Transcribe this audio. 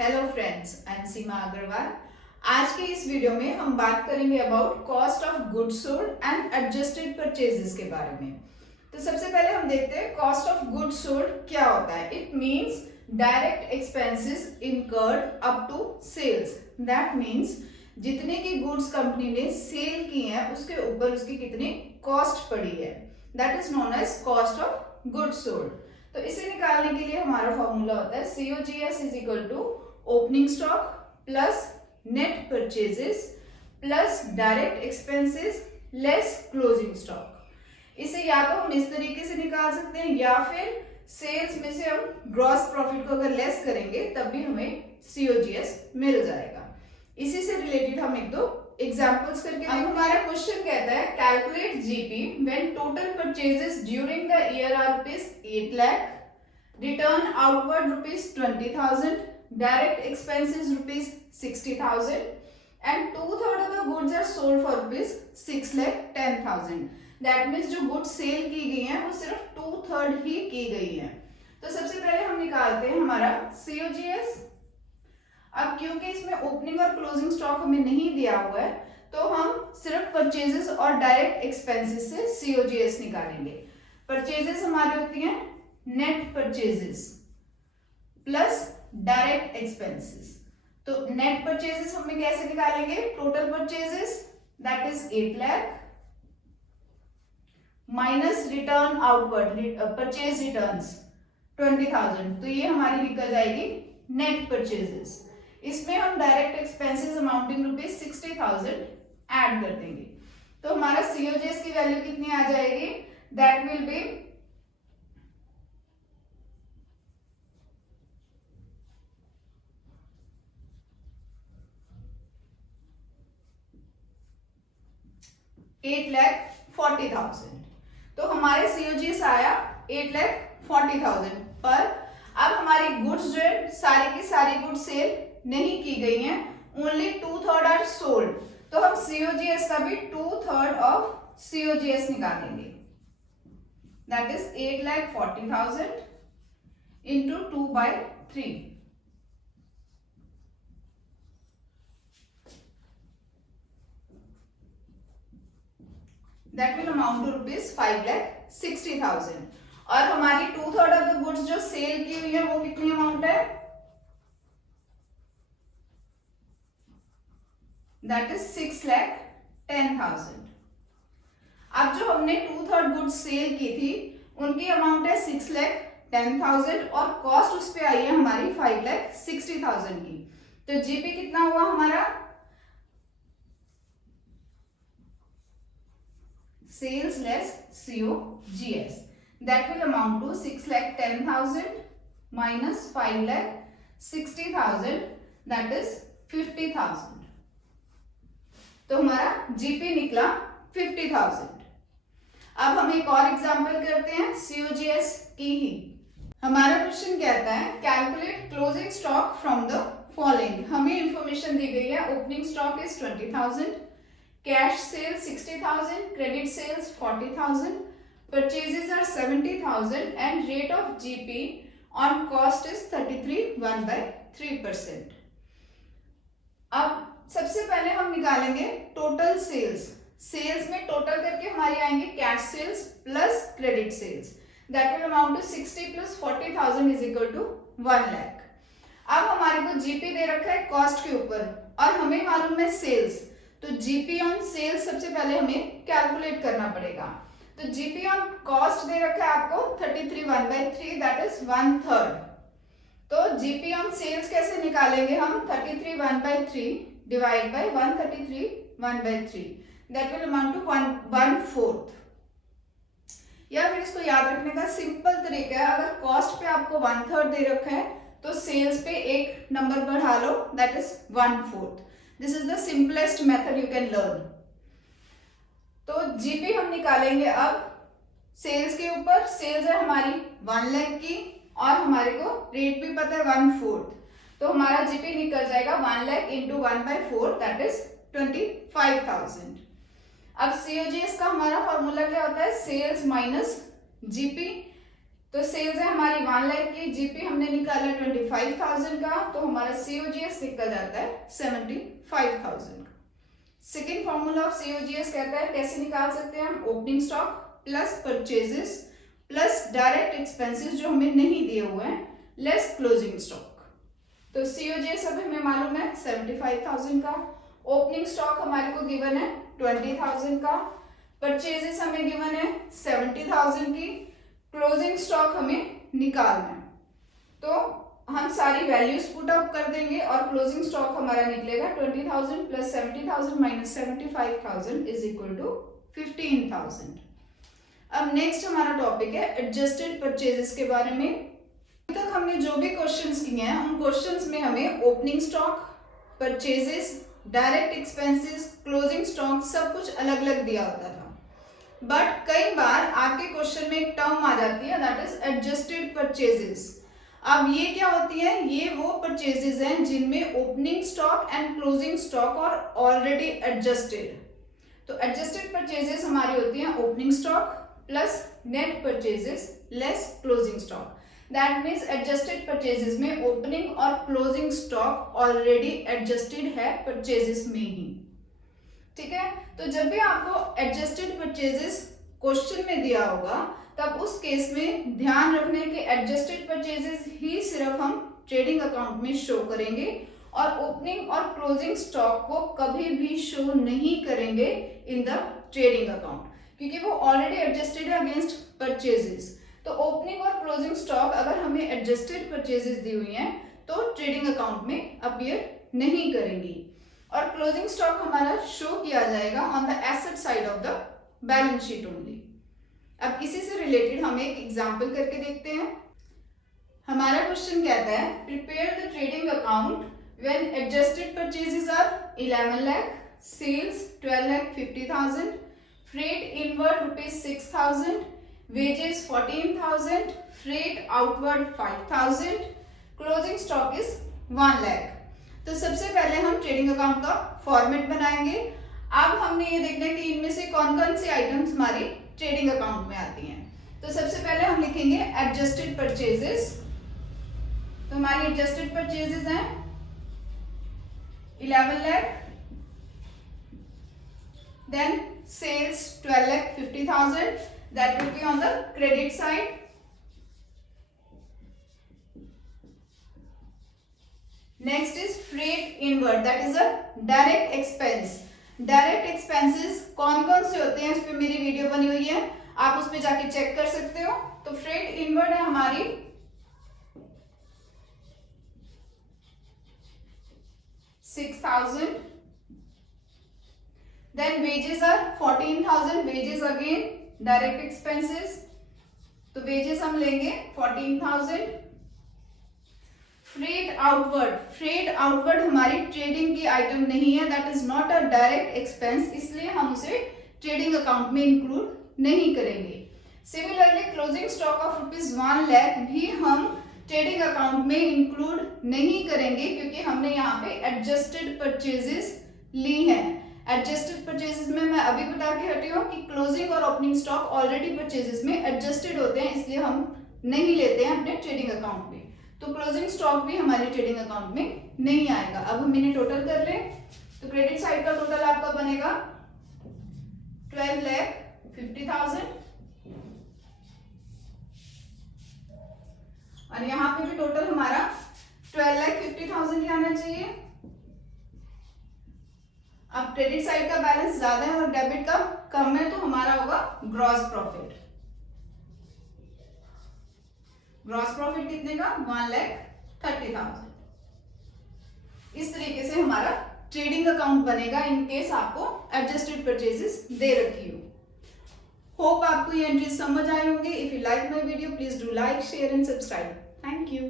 Hello friends, I am सीमा अग्रवाल। आज के इस वीडियो में हम बात करेंगे about cost of goods sold and adjusted purchases के बारे में। तो सबसे पहले हम देखते हैं कॉस्ट ऑफ गुड्स सोल्ड क्या होता है। It means direct expenses incurred up to sales. That means जितने की गुड्स कंपनी ने सेल की हैं उसके ऊपर उसकी कितनी कॉस्ट पड़ी है, that is known as cost of goods sold. तो इसे निकालने के लिए हमारा फॉर्मूला होता है COGS is equal to opening stock plus net purchases plus direct expenses less closing stock. इसे या तो हम इस तरीके से निकाल सकते हैं या फिर सेल्स में से हम ग्रॉस प्रॉफिट को अगर लेस करेंगे तब भी हमें COGS मिल जाएगा। इसी से रिलेटेड हम एक दो एग्जाम्पल्स करके अब हमारा क्वेश्चन कहता है calculate GP when total purchases during the year are ₹8 lakh, return outward ₹20,000, direct expenses ₹60,000 and 2/3 of the goods are sold for ₹6,10,000। That means जो गुड्स सेल की गई हैं वो सिर्फ 2/3 ही की गई हैं। तो सबसे पहले हम निकालते हैं हमारा COGS। अब क्योंकि इसमें ओपनिंग और क्लोजिंग स्टॉक हमें नहीं दिया हुआ है तो हम सिर्फ परचेजेस और डायरेक्ट एक्सपेंसेस से COGS निकालेंगे। परचेजेस हमारी होती हैं net purchases plus direct expenses. तो नेट परचेजेस हमें कैसे निकालेंगे, total purchases that is 8 lakh minus return outward purchase returns 20,000, तो ये हमारी निकल जाएगी नेट परचेजेस। इसमें हम डायरेक्ट एक्सपेंसेस अमाउंटिंग ₹60,000 ऐड कर देंगे तो हमारा COGS की वैल्यू कितनी आ जाएगी, दैट विल बी ₹8,40,000। तो हमारे COGS आया 8,40,000 पर अब हमारी गुड्स जो है सारी की सारी गुड्स सेल नहीं की गई हैं, ओनली 2/3 आर सोल्ड। तो हम COGS का भी 2/3 ऑफ COGS निकालेंगे, that is 8,40,000 into 2/3, that will amount to ₹5,60,000। और हमारी 2/3 ऑफ द गुड्स जो सेल की हुई है वो कितनी अमाउंट है, दैट इज 6,10,000। अब जो हमने 2/3 गुड्स सेल की थी उनकी अमाउंट है 6,10,000 और कॉस्ट उस पे आई है हमारी 5,60,000 की। तो जीपी कितना हुआ हमारा, sales less COGS, that will amount to 6,10,000 minus 5,60,000, that is 50,000। तो हमारा GP निकला 50,000। अब हम एक और एग्जांपल करते हैं COGS की ही। हमारा क्वेश्चन कहता है calculate closing stock from the following. हमें इंफॉर्मेशन दी गई है opening stock is 20,000, cash sales 60,000, credit sales 40,000, purchases are 70,000 and rate of GP on cost is 33.1/3%। अब सबसे पहले हम निकालेंगे टोटल सेल्स। सेल्स में टोटल करके हमारी आएंगे cash sales plus credit sales, that will amount to 60 plus 40,000 is equal to 1 lakh. अब हमारे को जीपी दे रखा है कॉस्ट के ऊपर और हमें मालूम है सेल्स, तो जीपी ऑन सेल्स सबसे पहले हमें कैलकुलेट करना पड़ेगा। तो जीपी ऑन कॉस्ट दे रखा है आपको 33/1/3, दैट इज 1/3। तो जीपी ऑन सेल्स कैसे निकालेंगे हम, 33/1/3 divide by 133/1/3, that will amount to 1/4। या फिर इसको याद रखने का सिंपल तरीका है, अगर कॉस्ट पे आपको 1/3 दे रखा है तो सेल्स पे एक नंबर बढ़ा लो, that is 1/4। This is the simplest method you can learn. तो जीपी हम निकालेंगे अब सेल्स के ऊपर। सेल्स है हमारी 1 लाख की और हमारे को रेट भी पता है 1/4, तो हमारा जीपी निकल जाएगा 1 लाख इंटू 1/4, दैट इज 25,000। अब COGS का हमारा फॉर्मूला क्या होता है, सेल्स माइनस जीपी तो सेल्स है हमारी 1 लाख की, जीपी हमने निकाला 25,000 का, तो हमारा सीओजीएस निकल जाता है 75,000 का। सेकेंड फॉर्मूला ऑफ सीओजीएस कहता है कैसे निकाल सकते हैं हम, opening stock plus purchases plus direct expenses जो हमें नहीं दिए हुए हैं लेस क्लोजिंग स्टॉक। तो सीओजीएस अब हमें मालूम है 75,000 का, ओपनिंग स्टॉक हमारे को गिवन है 20,000 का, परचेजेस हमें गिवन है 70,000 की, क्लोजिंग स्टॉक हमें निकालना है। तो हम सारी वैल्यूज पुट अप कर देंगे और क्लोजिंग स्टॉक हमारा निकलेगा 20,000 plus 70,000 minus 75,000 is equal to 15,000। अब नेक्स्ट हमारा टॉपिक है एडजस्टेड परचेजेस के बारे में। अभी तक हमने जो भी क्वेश्चंस किए हैं उन क्वेश्चंस में हमें opening stock, purchases, direct expenses, closing stock सब कुछ अलग अलग दिया होता था। बट कई बार आपके क्वेश्चन में एक टर्म आ जाती है दैट इज एडजस्टेड परचेजेस। अब ये क्या होती है, ये वो परचेजेस हैं जिनमें opening stock and closing stock और ऑलरेडी एडजस्टेड। तो एडजस्टेड परचेजेस हमारी होती हैं opening stock plus net purchases less closing stock. That means adjusted purchases में ओपनिंग और क्लोजिंग स्टॉक ऑलरेडी एडजस्टेड है परचेजेस में ही। ठीक है, तो जब भी आपको एडजस्टेड परचेजेस क्वेश्चन में दिया होगा तब उस केस में ध्यान रखने के एडजस्टेड परचेजेस ही सिर्फ हम ट्रेडिंग अकाउंट में शो करेंगे और ओपनिंग और क्लोजिंग स्टॉक को कभी भी शो नहीं करेंगे इन द ट्रेडिंग अकाउंट, क्योंकि वो ऑलरेडी एडजस्टेड है अगेंस्ट परचेजेस। तो ओपनिंग और क्लोजिंग स्टॉक अगर हमें एडजस्टेड परचेजेस दी हुई हैं तो ट्रेडिंग अकाउंट में अपीयर नहीं करेंगी और क्लोजिंग स्टॉक हमारा शो किया जाएगा on the asset side of the balance sheet only. अब इसी से रिलेटेड हम एक एग्जांपल करके देखते हैं। हमारा क्वेश्चन कहता है prepare the trading account when adjusted purchases are 11 lakh, sales 12,50,000, freight inward ₹6,000, wages 14,000, freight outward 5,000, closing stock is 1 lakh। तो सबसे पहले हम ट्रेडिंग अकाउंट का फॉर्मेट बनाएंगे। अब हमने ये देखना है कि इनमें से कौन कौन सी आइटम्स हमारी ट्रेडिंग अकाउंट में आती हैं। तो सबसे पहले हम लिखेंगे एडजस्टेड परचेजेस। तो हमारी एडजस्टेड परचेजेस हैं 11 lakh, then sales 12,50,000, that will be on the credit side, next is freight inward, that is a direct expense। Direct expenses कौन कौन से होते हैं इस पे मेरी वीडियो बनी हुई है, आप उस पे जाके चेक कर सकते हो। तो फ्रेट इनवर्ड है हमारी 6,000, then wages are 14,000, wages again direct expenses, तो वेजेस हम लेंगे 14,000। फ्रेट आउटवर्ड, फ्रेट आउटवर्ड हमारी ट्रेडिंग की आइटम नहीं है, that is not a direct expense, इसलिए हम उसे ट्रेडिंग अकाउंट में इंक्लूड नहीं करेंगे। Similarly closing stock of ₹1 lakh भी हम ट्रेडिंग अकाउंट में इंक्लूड नहीं करेंगे क्योंकि हमने यहाँ पे एडजस्टेड परचेजेस ली हैं। एडजस्टेड परचेजेस में मैं अभी बता के हटी हूँ कि क्लोजिंग और ओपनिंग स्टॉक ऑलरेडी परचेजेस में एडजस्टेड होते हैं, इसलिए हम नहीं लेते हैं अपने ट्रेडिंग अकाउंट में। तो क्लोजिंग स्टॉक भी हमारे ट्रेडिंग अकाउंट में नहीं आएगा। अब हम इन्हें टोटल कर लें तो क्रेडिट साइड का टोटल आपका बनेगा 12,50,000 और यहाँ पे भी टोटल हमारा 12,50,000 ही आना चाहिए। अब क्रेडिट साइड का बैलेंस ज्यादा है और डेबिट का कम है, तो हमारा होगा ग्रॉस प्रॉफिट। ग्रॉस प्रॉफिट कितने का 1,30,000। इस तरीके से हमारा ट्रेडिंग अकाउंट बनेगा इन केस आपको एडजस्टेड परचेजेस दे रखी हो। होप आपको ये एंट्रीज समझ आए होंगे। If you like my video please do like, share and subscribe. Thank you.